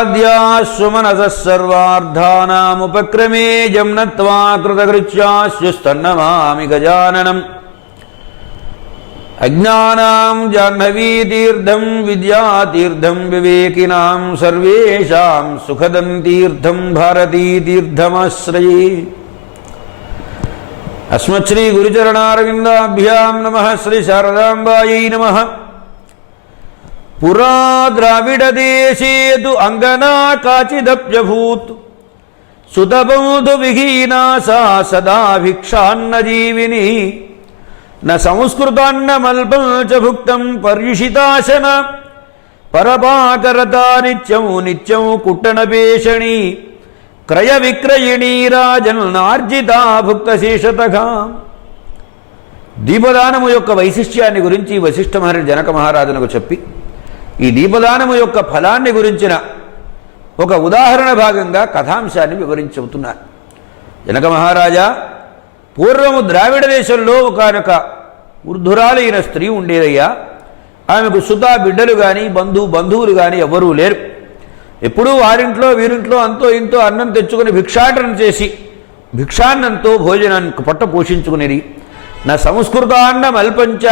వాగీషాద్యాశ్వమనసः సర్వార్థానాముపక్రమే జమ్నత్వా కృతకృత్యాశ్చుస్తన్నమామి గజాననం అజ్ఞానాం జాహ్నవీతీర్థం విద్యాతీర్థం వివేకినాం సర్వేషాం సుఖదం తీర్థం భారతీతీర్థమాశ్రయే అస్మశ్రీ గురుచరణారవిందాభ్యాం నమ శ్రీ శారదాంబాయై నమ పురా ద్రావిడదేశేతు అంగనా కాచిదప్యభూత్. సుతబౌధు విహీనా సా సదా భిక్షాన్న జీవిని. న సంస్కృతాన్నమల్పం చ భుక్తం పర్యుషితాశన. పరపాకరతా నిత్యం నిత్యం కుట్టనపేషణి క్రయ విక్రయిణీ రాజన్నార్జితా భుక్త శేషతగా దీపదానము యొక్క వైశిష్ట్యాన్ని గురించి వశిష్ఠ మహర్షి జనక మహారాజునకు చెప్పి ఈ దీపదానము యొక్క ఫలాన్ని గురించిన ఒక ఉదాహరణ భాగంగా కథాంశాన్ని వివరించబోతున్నారు జనక మహారాజా పూర్వము ద్రావిడ దేశంలో ఒకనొక వృద్ధురాలైన స్త్రీ ఉండేదయ్యా. ఆమెకు సుతా బిడ్డలు కానీ బంధు బంధువులు కానీ ఎవ్వరూ లేరు. ఎప్పుడూ వారింట్లో వీరింట్లో అంతో ఇంతో అన్నం తెచ్చుకుని భిక్షాటన చేసి భిక్షాన్నంతో భోజనానికి పొట్ట పోషించుకునేది. నా సంస్కృతాన్నం అల్పంచ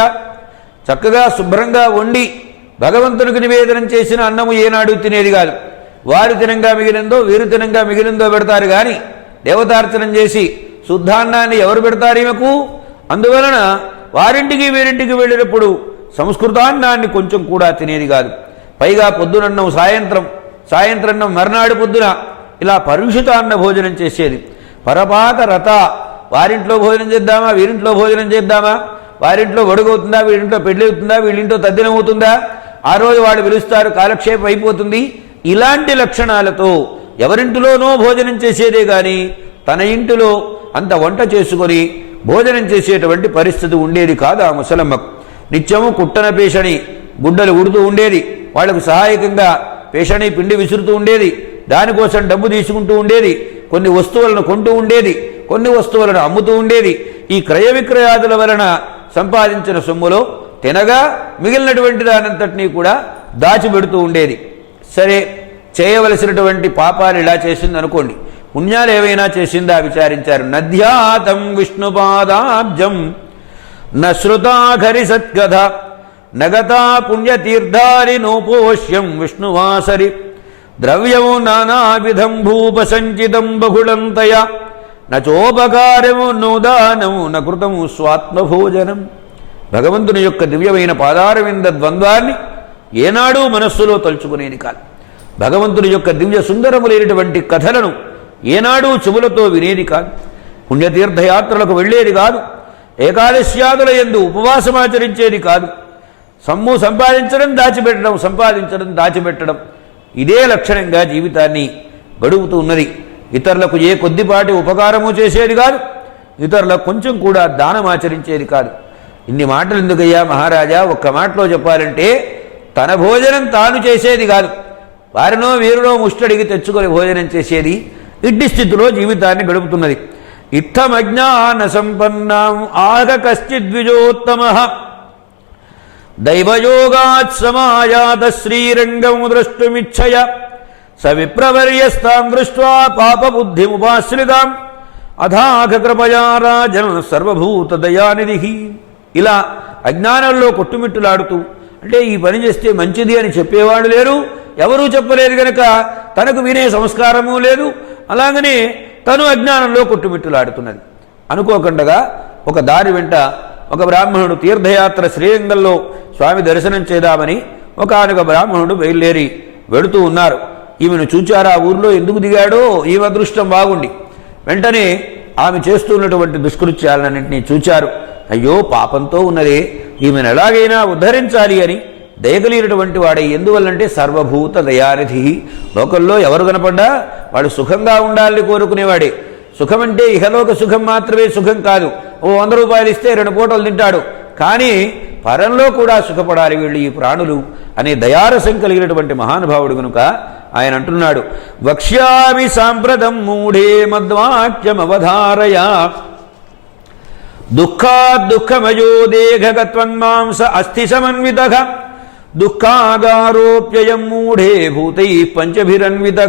చక్కగా శుభ్రంగా వండి భగవంతునికి నివేదనం చేసిన అన్నము ఏనాడు తినేది కాదు. వారు తినంగా మిగిలిందో వీరు తినంగా మిగిలిందో పెడతారు కానీ దేవతార్చనం చేసి శుద్ధాన్నాన్ని ఎవరు పెడతారు ఈమెకు? అందువలన వారింటికి వీరింటికి వెళ్ళినప్పుడు సంస్కృతాన్నాన్ని కొంచెం కూడా తినేది కాదు. పైగా పొద్దునన్నం సాయంత్రం సాయంత్రం మర్నాడు పొద్దున ఇలా పరుషితాన్న భోజనం చేసేది. పరపాత రథ వారింట్లో భోజనం చేద్దామా వీరింట్లో భోజనం చేద్దామా? వారింట్లో వడుగవుతుందా వీరింట్లో పెళ్ళి అవుతుందా వీళ్ళింట్లో తద్దినం అవుతుందా ఆ రోజు వాడు పిలుస్తారు కాలక్షేపం అయిపోతుంది. ఇలాంటి లక్షణాలతో ఎవరింటిలోనో భోజనం చేసేదే కానీ తన ఇంటిలో అంత వంట చేసుకొని భోజనం చేసేటువంటి పరిస్థితి ఉండేది కాదు ఆ ముసలమ్మకు నిత్యము కుట్టన పేషణి గుడ్డలు ఉడుతూ ఉండేది. వాళ్ళకు సహాయకంగా పేషణి పిండి విసురుతూ ఉండేది. దానికోసం డబ్బు తీసుకుంటూ ఉండేది. కొన్ని వస్తువులను కొంటూ ఉండేది. కొన్ని వస్తువులను అమ్ముతూ ఉండేది. ఈ క్రయ విక్రయాదుల వలన సంపాదించిన సొమ్ములో తినగా మిగిలినటువంటి దానంతటినీ కూడా దాచిపెడుతూ ఉండేది. సరే చేయవలసినటువంటి పాపాలు ఇలా చేసింది అనుకోండి పుణ్యాలు ఏవైనా చేసిందా విచారించారు. నధ్యాతం విష్ణుపాదాబ్జం నశ్రుతాఖరి సత్కథ నగతా పుణ్యతీర్థారి నోపోష్యం విష్ణువాసరి ద్రవ్యము నానావిధం భూప సంచితం బహుళంతయ నచోపకారము నోదానము నృతము స్వాత్మభోజనం. భగవంతుని యొక్క దివ్యమైన పాదారవింద ద్వంద్వాన్ని ఏనాడూ మనస్సులో తలుచుకునేది కాదు. భగవంతుని యొక్క దివ్య సుందరములైనటువంటి కథలను ఏనాడూ చెవులతో వినేది కాదు. పుణ్యతీర్థయాత్రలకు వెళ్ళేది కాదు. ఏకాదశ్యాదుల ఎందు ఉపవాసమాచరించేది కాదు. సమ్ము సంపాదించడం దాచిపెట్టడం సంపాదించడం దాచిపెట్టడం ఇదే లక్షణంగా జీవితాన్ని గడుపుతూ ఉన్నది. ఇతరులకు ఏ కొద్దిపాటి ఉపకారము చేసేది కాదు. ఇతరులకు కొంచెం కూడా దానం ఆచరించేది కాదు. ఇన్ని మాటలు ఎందుకయ్యా మహారాజా? ఒక్క మాటలో చెప్పాలంటే తన భోజనం తాను చేసేది కాదు. వారినో వీరినో ముష్టడిగి తెచ్చుకొని భోజనం చేసేది ఇడ్డి స్థితిలో జీవితాన్ని గడుపుతున్నది. ఇత్తమజ్ఞాన సంపన్నాం ఆగ కశ్చిద్విజోత్తమ దైవయోగాత్ సమాయాత శ్రీరంగం ద్రష్టుమిచ్చయ. స విప్రవర్యస్తాం దృష్ట్వా పాపబుద్ధిముపాశ్రితాం అథాఘ కృపయా రాజన్ సర్వభూత దయానిధి. ఇలా అజ్ఞానంలో కొట్టుమిట్టులాడుతూ అంటే ఈ పని చేస్తే మంచిది అని చెప్పేవాడు లేరు. ఎవరూ చెప్పలేదు గనక తనకు వినే సంస్కారము లేదు. అలాగనే తను అజ్ఞానంలో కొట్టుమిట్టులాడుతున్నది. అనుకోకుండగా ఒక దారి వెంట ఒక బ్రాహ్మణుడు తీర్థయాత్ర శ్రీరంగంలో స్వామి దర్శనం చేద్దామని ఒకనొక బ్రాహ్మణుడు బయలుదేరి వెడుతూ ఉన్నారు. ఈమెను చూచారా? ఆ ఊర్లో ఎందుకు దిగాడో? ఈమె అదృష్టం బాగుండి. వెంటనే ఆమె చేస్తున్నటువంటి దుష్కృత్యాలన్నింటినీ చూచారు. అయ్యో పాపంతో ఉన్నదే. ఈమెను ఎలాగైనా ఉద్ధరించాలి అని దయగలిగినటువంటి వాడే. ఎందువల్లంటే సర్వభూత దయానిధి. లోకల్లో ఎవరు కనపడ్డా? వాడు సుఖంగా ఉండాలని కోరుకునేవాడే. సుఖం అంటే ఇహలోక సుఖం మాత్రమే సుఖం కాదు. ఓ వంద రూపాయలు ఇస్తే రెండు పూటలు తింటాడు. కానీ పరంలో కూడా సుఖపడాలి వీళ్ళు ఈ ప్రాణులు అనే దయారసం కలిగినటువంటి మహానుభావుడు కనుక ఆయన అంటున్నాడు వక్ష్యామి సాంప్రదం మూఢే మద్వాక్యమవధారయ. దుఃఖాద్ దుఃఖాద్దుఃఖమయో దేహగత్వన్మాంస అస్థి సమన్విత దుఃఖాగారోప్యయం మూఢే భూతై పంచభిరన్విత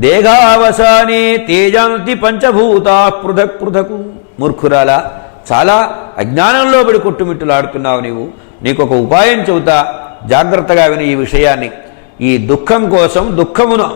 దేహావసానే తేజాంతి పంచభూతా పృథక్ పృథకు మూర్ఖురాలా చాలా అజ్ఞానంలో పడి కొట్టుమిట్టులాడుతున్నావు నీవు. నీకు ఒక ఉపాయం చెబుతా జాగ్రత్తగా విని ఈ విషయాన్ని. ఈ దుఃఖం కోసం దుఃఖమును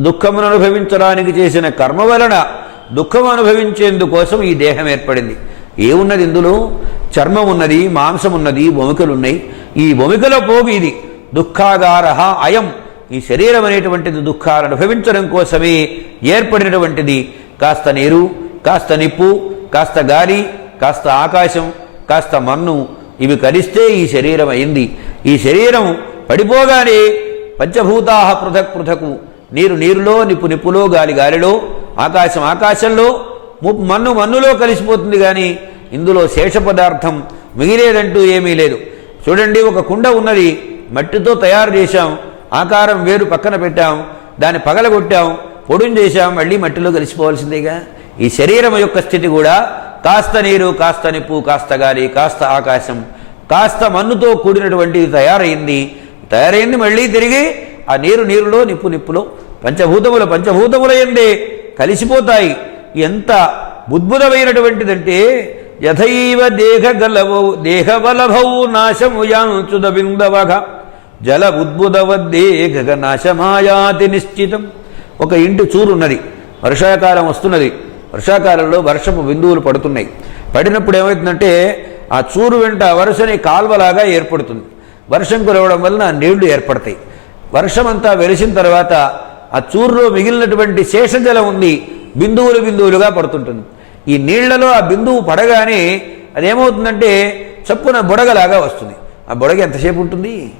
దుఃఖమును అనుభవించడానికి చేసిన కర్మ వలన దుఃఖం అనుభవించేందుకోసం ఈ దేహం ఏర్పడింది. ఏమున్నది ఇందులో? చర్మం ఉన్నది మాంసం ఉన్నది భూమికలు ఉన్నాయి ఈ భూమికలో పోగు ఇది. దుఃఖాగార అయం. ఈ శరీరం అనేటువంటిది దుఃఖాలను అనుభవించడం కోసమే ఏర్పడినటువంటిది. కాస్త నీరు కాస్త నిప్పు కాస్త గాలి కాస్త ఆకాశం కాస్త మన్ను ఇవి కలిస్తే ఈ శరీరం అయింది. ఈ శరీరం పడిపోగానే పంచభూతా పృథక్ పృథకు. నీరు నీరులో నిప్పు నిప్పులో గాలి గాలిలో ఆకాశం ఆకాశంలో మన్ను మన్నులో కలిసిపోతుంది కానీ ఇందులో శేష పదార్థం మిగిలేదంటూ ఏమీ లేదు. చూడండి ఒక కుండ ఉన్నది మట్టితో తయారు చేశాం ఆకారం వేరు పక్కన పెట్టాం దాన్ని పగలగొట్టాం పొడుం చేశాం మళ్ళీ మట్టిలో కలిసిపోవాల్సిందేగా? ఈ శరీరం యొక్క స్థితి కూడా కాస్త నీరు కాస్త నిప్పు కాస్త గాలి కాస్త ఆకాశం కాస్త మన్నుతో కూడినటువంటిది తయారైంది. తయారైంది మళ్ళీ తిరిగి ఆ నీరు నీరులో నిప్పు నిప్పులో పంచభూతముల పంచభూతముల ఎందే కలిసిపోతాయి. ఎంత బుద్భుతమైనటువంటిదంటే యథైవ దేహగలవౌ దేహవలభౌ నాశము యాంచుద బిందవఘ జల ఉద్భుతవద్దేహగ నాశమాయాతి నిశ్చితం. ఒక ఇంటి చూరున్నది వర్షాకాలం వస్తున్నది వర్షాకాలంలో వర్షపు బిందువులు పడుతున్నాయి. పడినప్పుడు ఏమవుతుందంటే ఆ చూరు వెంట వరుసని కాల్వలాగా ఏర్పడుతుంది. వర్షం కురవడం వలన నీళ్ళు ఏర్పడతాయి. వర్షం అంతా వెలిసిన తర్వాత ఆ చూరులో మిగిలినటువంటి శేషజలం ఉంది బిందువులు బిందువులుగా పడుతుంటుంది. ఈ నీళ్ళలో ఆ బిందువు పడగానే అదేమవుతుందంటే చప్పున బుడగలాగా వస్తుంది. ఆ బుడగ ఎంతసేపు ఉంటుంది?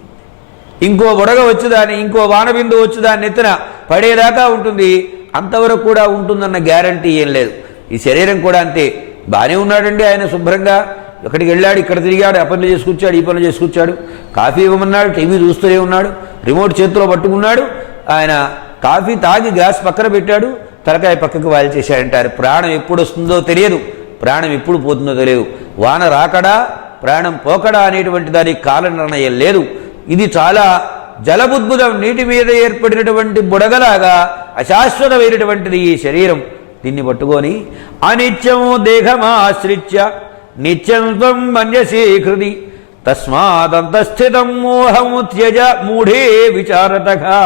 ఇంకో బుడగ వచ్చేదాన్ని ఇంకో వాన బిందువు వచ్చి దాన్ని ఎత్తున పడేదాకా ఉంటుంది. అంతవరకు కూడా ఉంటుందన్న గ్యారంటీ ఏం లేదు. ఈ శరీరం కూడా అంతే. బాగానే ఉన్నాడండి ఆయన శుభ్రంగా. ఎక్కడికి వెళ్ళాడు? ఇక్కడ తిరిగాడు. ఆ పనులు చేసుకొచ్చాడు ఈ పనులు చేసుకొచ్చాడు. కాఫీ ఇవ్వమన్నాడు టీవీ చూస్తూనే ఉన్నాడు. రిమోట్ చేతిలో పట్టుకున్నాడు. ఆయన కాఫీ తాగి గ్లాస్ పక్కన పెట్టాడు. తలకాయ పక్కకు వాయిల్చేశాడంటారు ప్రాణం ఎప్పుడు వస్తుందో తెలియదు. ప్రాణం ఎప్పుడు పోతుందో తెలియదు. వాన రాకడా ప్రాణం పోకడా అనేటువంటి దానికి కాల నిర్ణయం లేదు. ఇది చాలా జలబుద్భుతం. నీటి మీద ఏర్పడినటువంటి బుడగలాగా అశాశ్వతమైనటువంటిది ఈ శరీరం. దీన్ని పట్టుకొని అనిత్యము దేహమాశ్రిత్య నిత్యంతం మన్యసీకృతి తస్మాదంతస్థితం మోహము త్యజ మూఢే విచారతగా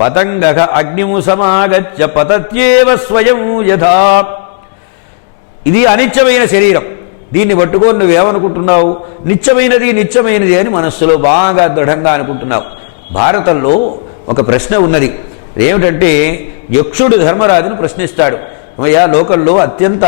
పతంగ అగ్నిము సమాగత్య పతత్యేవ స్వయం యథా. ఇది అనిత్యమైన శరీరం. దీన్ని పట్టుకొని నువ్వేమనుకుంటున్నావు? నిత్యమైనది నిత్యమైనది అని మనస్సులో బాగా దృఢంగా అనుకుంటున్నావు. భారతంలో ఒక ప్రశ్న ఉన్నది. ఏమిటంటే యక్షుడు ధర్మరాజును ప్రశ్నిస్తాడు. అయ్యా లోకంలో అత్యంత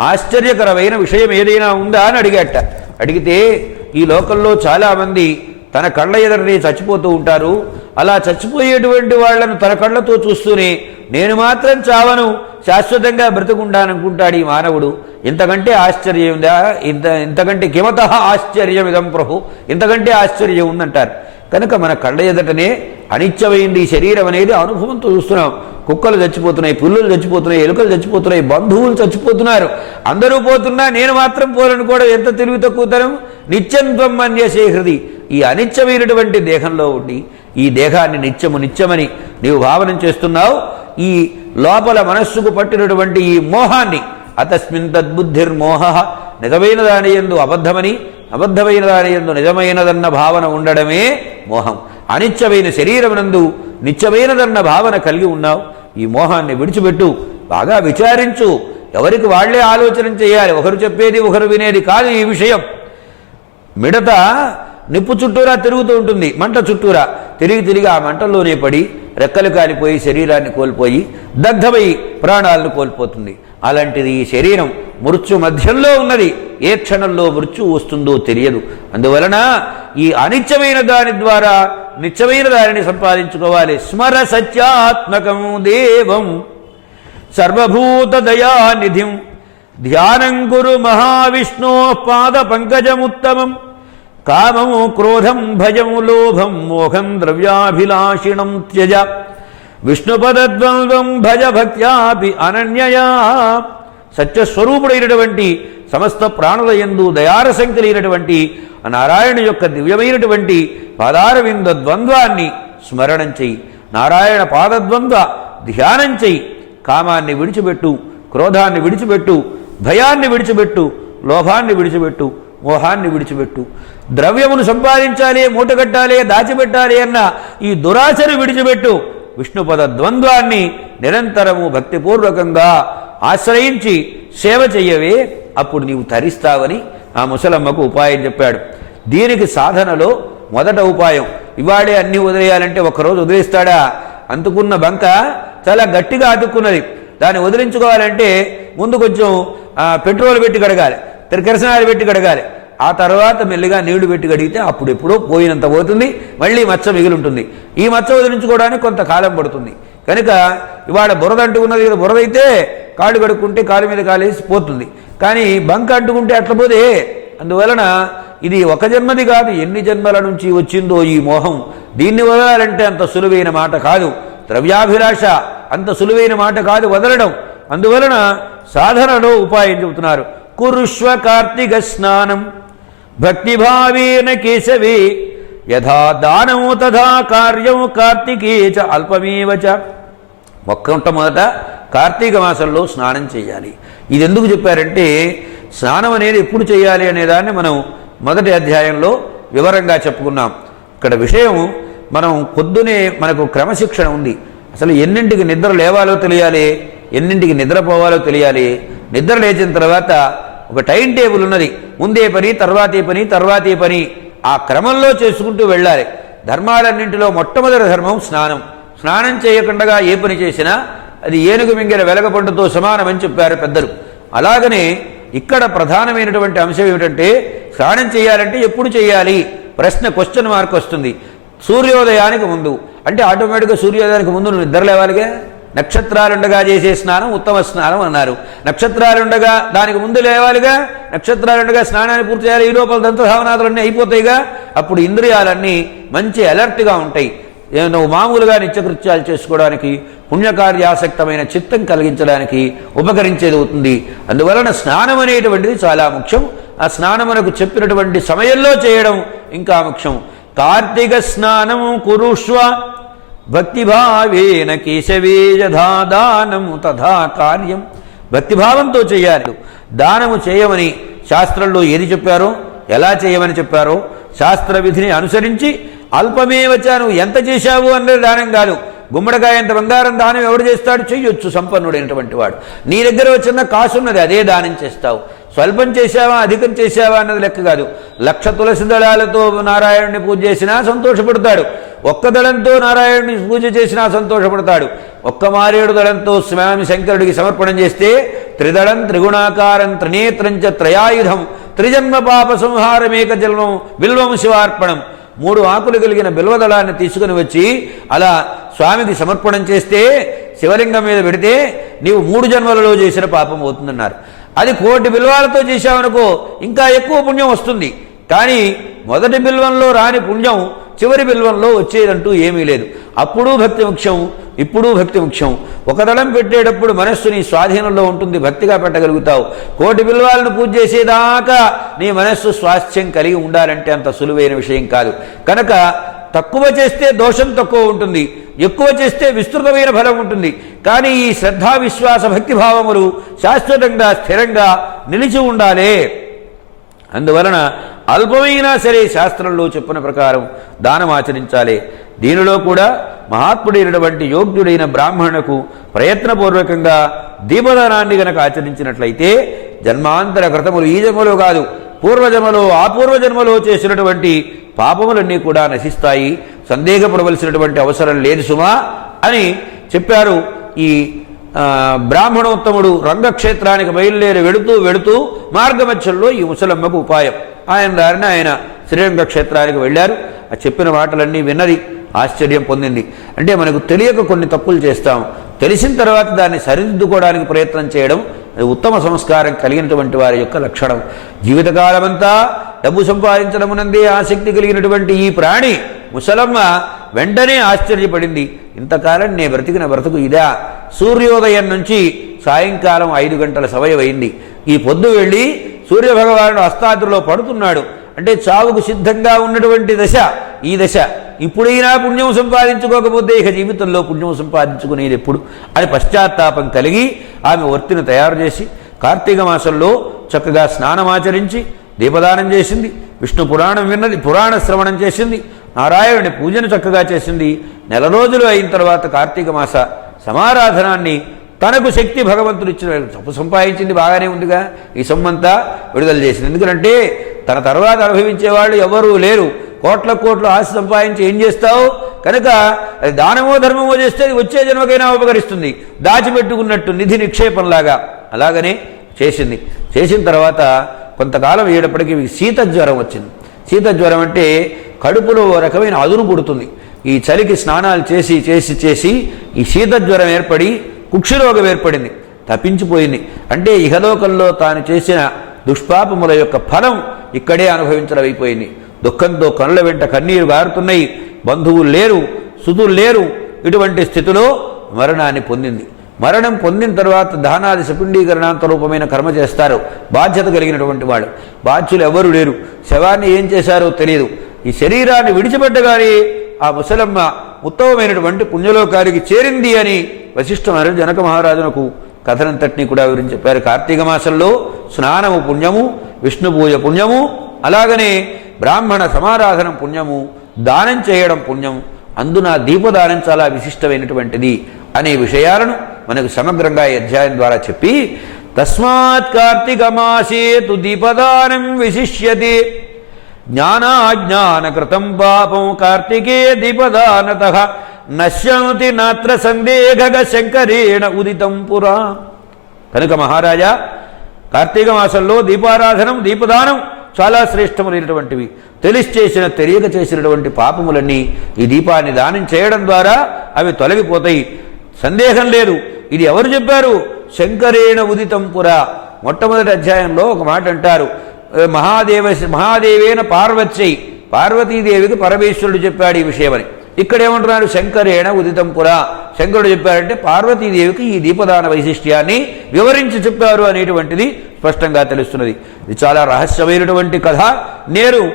ఆశ్చర్యకరమైన విషయం ఏదైనా ఉందా అని అడిగాట. అడిగితే ఈ లోకంలో చాలామంది తన కళ్ళ ఎదురనే చచ్చిపోతూ ఉంటారు. అలా చచ్చిపోయేటువంటి వాళ్ళను తన కళ్ళతో చూస్తూనే నేను మాత్రం చావను శాశ్వతంగా బ్రతుకుంటాననుకుంటాడు ఈ మానవుడు. ఇంతకంటే ఆశ్చర్యం ఉందా ఇంత ఇంతకంటే కిమత ఆశ్చర్యం ఇదం ప్రభు. ఇంతకంటే ఆశ్చర్యం ఉందంటారు. కనుక మన కళ్ళ ఎదటనే అనిత్యమైంది ఈ శరీరం అనేది అనుభవంతో చూస్తున్నాం. కుక్కలు చచ్చిపోతున్నాయి పుల్లులు చచ్చిపోతున్నాయి ఎలుకలు చచ్చిపోతున్నాయి బంధువులు చచ్చిపోతున్నారు. అందరూ పోతున్నా నేను మాత్రం పోలనుకోవడం ఎంత తెలివి తక్కువతనం నిత్యంత్వం అన్యసే హృది. ఈ అనిత్యమైనటువంటి దేహంలో ఉండి ఈ దేహాన్ని నిత్యము నిత్యమని నీవు భావన చేస్తున్నావు. ఈ లోపల మనస్సుకు పట్టినటువంటి ఈ మోహాన్ని అతస్మిన్ తద్బుద్ధిర్మోహ నిజమైన దాని ఎందు అబద్ధమని అబద్ధమైన దాని ఎందు నిజమైనదన్న భావన ఉండడమే మోహం. అనిత్యమైన శరీరమునందు నిత్యమైనదన్న భావన కలిగి ఉన్నావు. ఈ మోహాన్ని విడిచిపెట్టు బాగా విచారించు. ఎవరికి వాళ్ళే ఆలోచన చేయాలి ఒకరు చెప్పేది ఒకరు వినేది కాదు ఈ విషయం. మిడత నిప్పు చుట్టూరా తిరుగుతూ ఉంటుంది మంట చుట్టూరా. తిరిగి తిరిగి ఆ మంటల్లోనే పడి రెక్కలు కాలిపోయి శరీరాన్ని కోల్పోయి దగ్ధమై ప్రాణాలను కోల్పోతుంది. అలాంటిది ఈ శరీరం మృత్యు మధ్యంలో ఉన్నది. ఏ క్షణంలో మృత్యు వస్తుందో తెలియదు. అందువలన ఈ అనిత్యమైన దాని ద్వారా నిత్యమైన దానిని సంపాదించుకోవాలి. స్మర సత్యాత్మకం దేవం. సర్వభూత దయానిధిం ధ్యానం గురు మహావిష్ణో పాద పంకజముత్తమం. కామము క్రోధం భయం లోభం మోహం ద్రవ్యాభిలాషిణం త్యజ. విష్ణుపదద్వంద్వం భజ భక్త్యాపి అనన్యయా. సత్యస్వరూపుడైనటువంటి సమస్త ప్రాణుల ఎందు దయారసంఖ్యలైనటువంటి ఆ నారాయణ యొక్క దివ్యమైనటువంటి పాదారవింద ద్వంద్వాన్ని స్మరణం చెయ్యి. నారాయణ పాదద్వంద్వ ధ్యానం చెయ్యి. కామాన్ని విడిచిపెట్టు క్రోధాన్ని విడిచిపెట్టు భయాన్ని విడిచిపెట్టు లోభాన్ని విడిచిపెట్టు. మోహాన్ని విడిచిపెట్టు. ద్రవ్యమును సంపాదించాలి మూటగట్టాలి దాచిపెట్టాలి అన్న ఈ దురాశను విడిచిపెట్టు. విష్ణుపద ద్వంద్వాన్ని నిరంతరము భక్తిపూర్వకంగా ఆశ్రయించి సేవ చెయ్యవే అప్పుడు నీవు తరిస్తావని ఆ ముసలమ్మకు ఉపాయం చెప్పాడు. దీనికి సాధనలో మొదట ఉపాయం ఇవాడే అన్ని వదిలేయాలంటే ఒకరోజు వదిలేస్తాడా? అంతుకున్న బంక చాలా గట్టిగా అతుక్కున్నది. దాన్ని వదిలించుకోవాలంటే ముందు కొంచెం పెట్రోల్ పెట్టి కడగాలి. కిరసనాలు పెట్టి కడగాలి. ఆ తర్వాత మెల్లిగా నీళ్ళు పెట్టి కడిగితే అప్పుడు ఎప్పుడో పోయినంత పోతుంది మళ్ళీ మచ్చ మిగిలి ఉంటుంది ఈ మచ్చ వదిలించుకోవడానికి కొంత కాలం పడుతుంది. కనుక ఇవాళ బురద అంటుకున్నది కదా బురద అయితే కాళ్ళు కడుక్కుంటే కాలు మీద కాలేసి పోతుంది. కానీ బంక అంటుకుంటే అట్ల పోదే. అందువలన ఇది ఒక జన్మది కాదు ఎన్ని జన్మల నుంచి వచ్చిందో ఈ మోహం. దీన్ని వదలాలంటే అంత సులువైన మాట కాదు. ద్రవ్యాభిలాష అంత సులువైన మాట కాదు వదలడం. అందువలన సాధనలో ఉపాయం చెబుతున్నారు. కురుష్వ కార్తీక స్నానం. భక్తిభావేన కేశవే యథా దానము తథా కార్యం కార్తికే చ అల్పమేవ చ. మొట్టమొదట కార్తీక మాసంలో స్నానం చేయాలి. ఇది ఎందుకు చెప్పారంటే స్నానం అనేది ఎప్పుడు చేయాలి అనే దాన్ని మనం మొదటి అధ్యాయంలో వివరంగా చెప్పుకున్నాం. ఇక్కడ విషయం మనం పొద్దునే మనకు క్రమశిక్షణ ఉంది. అసలు ఎన్నింటికి నిద్ర లేవాలో తెలియాలి ఎన్నింటికి నిద్రపోవాలో తెలియాలి నిద్ర లేచిన తర్వాత ఒక టైం టేబుల్ ఉన్నది. ముందే పని తర్వాతే పని తర్వాతే పని. ఆ క్రమంలో చేసుకుంటూ వెళ్ళాలి. ధర్మాలన్నింటిలో మొట్టమొదటి ధర్మం స్నానం. స్నానం చేయకుండా ఏ పని చేసినా అది ఏనుగు మింగిన వెలగపండుతో సమానమని చెప్పారు పెద్దలు. అలాగనే ఇక్కడ ప్రధానమైనటువంటి అంశం ఏమిటంటే స్నానం చేయాలంటే ఎప్పుడు చేయాలి? ప్రశ్న క్వశ్చన్ మార్క్ వస్తుంది. సూర్యోదయానికి ముందు. అంటే ఆటోమేటిక్గా సూర్యోదయానికి ముందు నువ్వు నిద్ర లేవాలిగా? నక్షత్రాలుండగా చేసే స్నానం ఉత్తమ స్నానం అన్నారు. నక్షత్రాలుండగా దానికి ముందు లేవాలిగా నక్షత్రాలుండగా స్నానాన్ని పూర్తి చేయాలి ఈ లోపల దంతధావనాదులన్నీ అయిపోతాయిగా. అప్పుడు ఇంద్రియాలన్నీ మంచి అలర్ట్గా ఉంటాయి. ఏ నువ్వు మామూలుగా నిత్యకృత్యాలు చేసుకోవడానికి పుణ్యకార్యాసక్తమైన చిత్తం కలిగించడానికి ఉపకరించేది అవుతుంది. అందువలన స్నానం అనేటువంటిది చాలా ముఖ్యం. ఆ స్నానమునకు చెప్పినటువంటి సమయంలో చేయడం ఇంకా ముఖ్యం. కార్తీక స్నానము కురుష్వ భక్తిభావేన కేశవేజధా దానము తథా కార్యం. భక్తిభావంతో చేయాలి. దానము చేయమని శాస్త్రంలో ఏది చెప్పారో ఎలా చేయమని చెప్పారో శాస్త్ర విధిని అనుసరించి అల్పమేవచ నువ్వు ఎంత చేశావు అన్నది దానం కాదు. గుమ్మడికాయంత బంగారం దానం ఎవడు చేస్తాడు? చెయ్యొచ్చు సంపన్నుడైనటువంటి వాడు. నీ దగ్గర వచ్చిన కాసున్నది అదే దానం చేస్తావు. స్వల్పం చేశావా అధికం చేశావా అన్నది లెక్క కాదు. లక్ష తులసి దళాలతో నారాయణుని పూజ చేసినా సంతోషపడతాడు. ఒక్క దళంతో నారాయణుని పూజ చేసినా సంతోషపడతాడు. ఒక్క మారేడు దళంతో స్వామి శంకరుడికి సమర్పణం చేస్తే త్రిదళం త్రిగుణాకారం త్రినేత్రం చ త్రయాయుధం త్రిజన్మ పాప సంహారమేక జన్మం బిల్వం శివార్పణం. మూడు ఆకులు కలిగిన బిల్వదళాన్ని తీసుకుని వచ్చి అలా స్వామికి సమర్పణం చేస్తే శివలింగం మీద పెడితే నీవు మూడు జన్మలలో చేసిన పాపం అవుతుందన్నారు. అది కోటి బిల్వాలతో చేశావనుకో ఇంకా ఎక్కువ పుణ్యం వస్తుంది. కానీ మొదటి బిల్వంలో రాని పుణ్యం చివరి బిల్వంలో వచ్చేదంటూ ఏమీ లేదు. అప్పుడు భక్తి ముఖ్యం ఇప్పుడు భక్తి ముఖ్యం. ఒక దళం పెట్టేటప్పుడు మనస్సు నీ స్వాధీనంలో ఉంటుంది భక్తిగా పెట్టగలుగుతావు. కోటి బిల్వాలను పూజ చేసేదాకా నీ మనస్సు స్వాస్థ్యం కలిగి ఉండాలంటే అంత సులువైన విషయం కాదు. కనుక తక్కువ చేస్తే దోషం తక్కువ ఉంటుంది ఎక్కువ చేస్తే విస్తృతమైన ఫలం ఉంటుంది. కానీ ఈ శ్రద్ధా విశ్వాస భక్తి భావములు శాశ్వతంగా స్థిరంగా నిలిచి ఉండాలి. అందువలన అల్పమైనా సరే శాస్త్రంలో చెప్పిన ప్రకారం దానం ఆచరించాలి. దీనిలో కూడా మహాత్ముడైనటువంటి యోగ్యుడైన బ్రాహ్మణుకు ప్రయత్నపూర్వకంగా దీపదానాన్ని గనక ఆచరించినట్లయితే జన్మాంతర కృతములు ఈ జన్మలో కాదు పూర్వజన్మలో ఆపూర్వ జన్మలో చేసినటువంటి పాపములన్నీ కూడా నశిస్తాయి. సందేహపడవలసినటువంటి అవసరం లేదు సుమా అని చెప్పారు ఈ బ్రాహ్మణోత్తముడు రంగక్షేత్రానికి బయలుదేరి వెడుతూ వెడుతూ మార్గమధ్యంలో ఈ ముసలమ్మకు ఉపాయం. ఆయన దారిని ఆయన శ్రీరంగ క్షేత్రానికి వెళ్ళారు. ఆ చెప్పిన మాటలన్నీ విన్నది ఆశ్చర్యం పొందింది. అంటే మనకు తెలియక కొన్ని తప్పులు చేస్తాం. తెలిసిన తర్వాత దాన్ని సరిదిద్దుకోవడానికి ప్రయత్నం చేయడం అది ఉత్తమ సంస్కారం కలిగినటువంటి వారి యొక్క లక్షణం. జీవితకాలమంతా డబ్బు సంపాదించడమునందే ఆసక్తి కలిగినటువంటి ఈ ప్రాణి ముసలమ్మ వెంటనే ఆశ్చర్యపడింది. ఇంతకాలం నే బ్రతికిన బ్రతుకు ఇదా? సూర్యోదయం నుంచి సాయంకాలం ఐదు గంటల సమయమైంది. ఈ పొద్దు వెళ్ళి సూర్యభగవానుడు అస్తాద్రిలో పడుతున్నాడు. అంటే చావుకు సిద్ధంగా ఉన్నటువంటి దశ ఈ దశ. ఇప్పుడైనా పుణ్యం సంపాదించుకోకపోతే ఇక జీవితంలో పుణ్యం సంపాదించుకునేది ఎప్పుడు? అని పశ్చాత్తాపం కలిగి ఆమె వర్తిని తయారు చేసి కార్తీక మాసంలో చక్కగా స్నానమాచరించి దీపదానం చేసింది. విష్ణు పురాణం విన్నది పురాణ శ్రవణం చేసింది. నారాయణుని పూజను చక్కగా చేసింది. నెల రోజులు అయిన తర్వాత కార్తీక మాస సమారాధనాన్ని తనకు శక్తి భగవంతుడు ఇచ్చిన తప్పు సంపాదించింది బాగానే ఉందిగా. ఈ సొమ్మంతా విడుదల చేసింది. ఎందుకంటే తన తర్వాత అనుభవించే వాళ్ళు ఎవరూ లేరు. కోట్ల కోట్లు ఆశ సంపాదించి ఏం చేస్తావు? కనుక అది దానమో ధర్మమో చేస్తే అది వచ్చే జన్మకైనా ఉపకరిస్తుంది. దాచిపెట్టుకున్నట్టు నిధి నిక్షేపంలాగా అలాగనే చేసింది. చేసిన తర్వాత కొంతకాలం అయ్యేటప్పటికి శీత జ్వరం వచ్చింది. శీత జ్వరం అంటే కడుపులో ఓ రకమైన అదును పుడుతుంది. ఈ చలికి స్నానాలు చేసి చేసి చేసి ఈ శీత జ్వరం ఏర్పడి కుక్షిరోగం ఏర్పడింది. తప్పించిపోయింది. అంటే ఇహలోకంలో తాను చేసిన దుష్పాపముల యొక్క ఫలం ఇక్కడే అనుభవించడం అయిపోయింది దుఃఖంతో కనుల వెంట కన్నీరు గారుతున్నాయి. బంధువులు లేరు సుతులు లేరు. ఇటువంటి స్థితిలో మరణాన్ని పొందింది. మరణం పొందిన తర్వాత దానాది సపిండీకరణాంత రూపమైన కర్మ చేస్తారు. బాధ్యత కలిగినటువంటి వాళ్ళు. బాధ్యులు ఎవరు లేరు. శవాన్ని ఏం చేశారో తెలియదు ఈ శరీరాన్ని విడిచిపెట్టగానే ఆ ముసలమ్మ ఉత్తమమైనటువంటి పుణ్యలోకానికి చేరింది అని వశిష్ఠ మహారాజు జనక మహారాజునకు కథనంతటినీ కూడా వివరించి చెప్పారు. కార్తీక మాసంలో స్నానము పుణ్యము విష్ణు పూజ పుణ్యము అలాగనే బ్రాహ్మణ సమారాధనం పుణ్యము దానం చేయడం పుణ్యం అందున దీపదానం చాలా విశిష్టమైనటువంటిది అనే విషయాలను మనకు సమగ్రంగా ఈ అధ్యాయం ద్వారా చెప్పి తస్మాత్ కార్తీక మాసేతు దీపదానం విశిష్యతి. జ్ఞానాజ్ఞానకృతం పాపం కార్తికే దీపదానత. నశ్యంతి నాత్ర సందేహగ శంకరేణ ఉదితం పురా. కనుక మహారాజా కార్తీక మాసంలో దీపారాధనం దీపదానం చాలా శ్రేష్టములైనటువంటివి. తెలిసి చేసిన తెలియక చేసినటువంటి పాపములన్నీ ఈ దీపాన్ని దానం చేయడం ద్వారా అవి తొలగిపోతాయి. సందేహం లేదు. ఇది ఎవరు చెప్పారు? శంకరేణ ఉదితం పురా. మొట్టమొదటి అధ్యాయంలో ఒక మాట అంటారు. మహాదేవ మహాదేవేన పార్వత్యై. పార్వతీదేవికి పరమేశ్వరుడు చెప్పాడు ఈ విషయమని. ఇక్కడ ఏమంటున్నారు శంకరేణ ఉదితం పురా. శంకరుడు చెప్పారంటే పార్వతీదేవికి ఈ దీపదాన వైశిష్ట్యాన్ని వివరించి చెప్పారు అనేటువంటిది స్పష్టంగా తెలుస్తున్నది. ఇది చాలా రహస్యమైనటువంటి కథ. నేను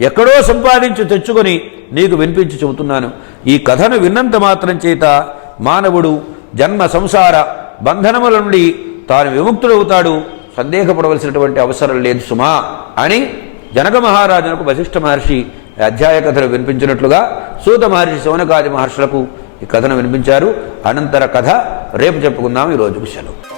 ఎక్కడో సంపాదించి తెచ్చుకొని నీకు వినిపించి చెబుతున్నాను. ఈ కథను విన్నంత మాత్రం చేత మానవుడు జన్మ సంసార బంధనముల నుండి తాను విముక్తుడవుతాడు. సందేహపడవలసినటువంటి అవసరం లేదు సుమా అని జనక మహారాజునకు వశిష్ఠ మహర్షి అధ్యాయ కథను వినిపించినట్లుగా సూత మహర్షి శౌనకాది మహర్షులకు ఈ కథను వినిపించారు. అనంతర కథ రేపు చెప్పుకుందాం. ఈరోజుకు రోజుకు సెలవు.